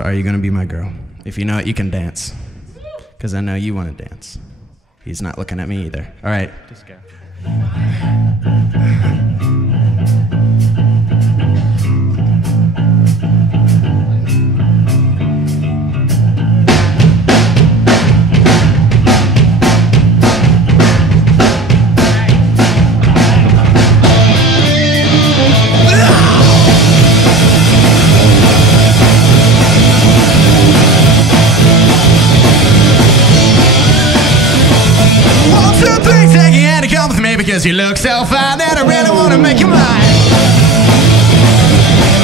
Are you gonna be my girl? If you know it, you can dance. Because I know you want to dance. He's not looking at me either. All right, just go. Because you look so fine that I really wanna make you mine.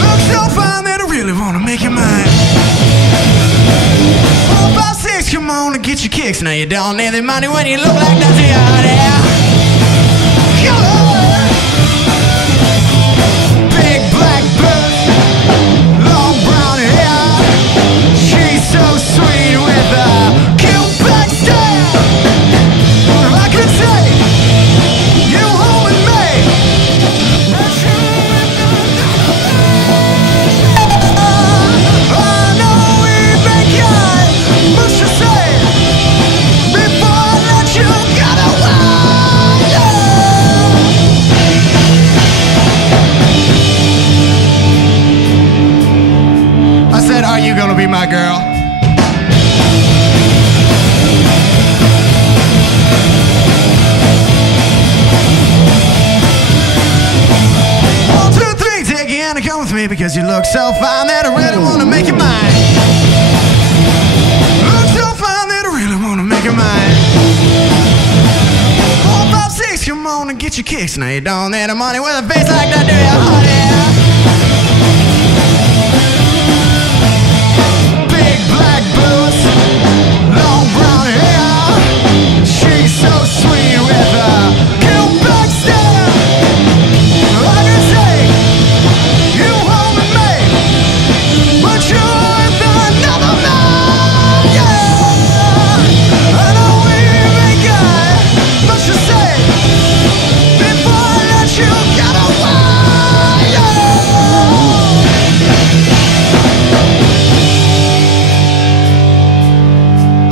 Look so fine that I really wanna make you mine. 4, 5, 6, come on and get your kicks. Now you don't need the money when you look like that, yeah. Come on. Big black boots, long brown hair. She's so sweet with a cute back stare. I could say you gonna be my girl? One, two, three, take it and come with me because you look so fine that I really wanna make you mine. Look so fine that I really wanna make you mine. 4, 5, 6, come on and get your kicks. Now you don't need the money with a face like that, do you, honey?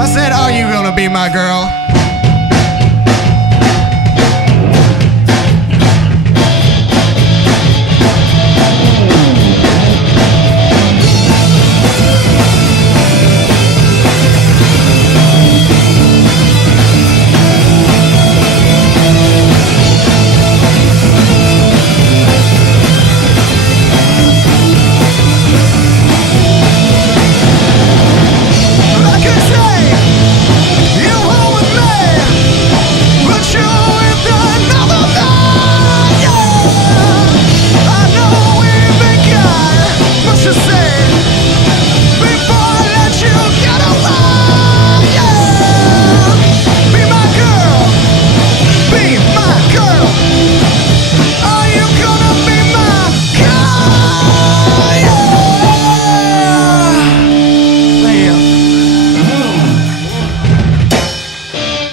I said, are you gonna be my girl?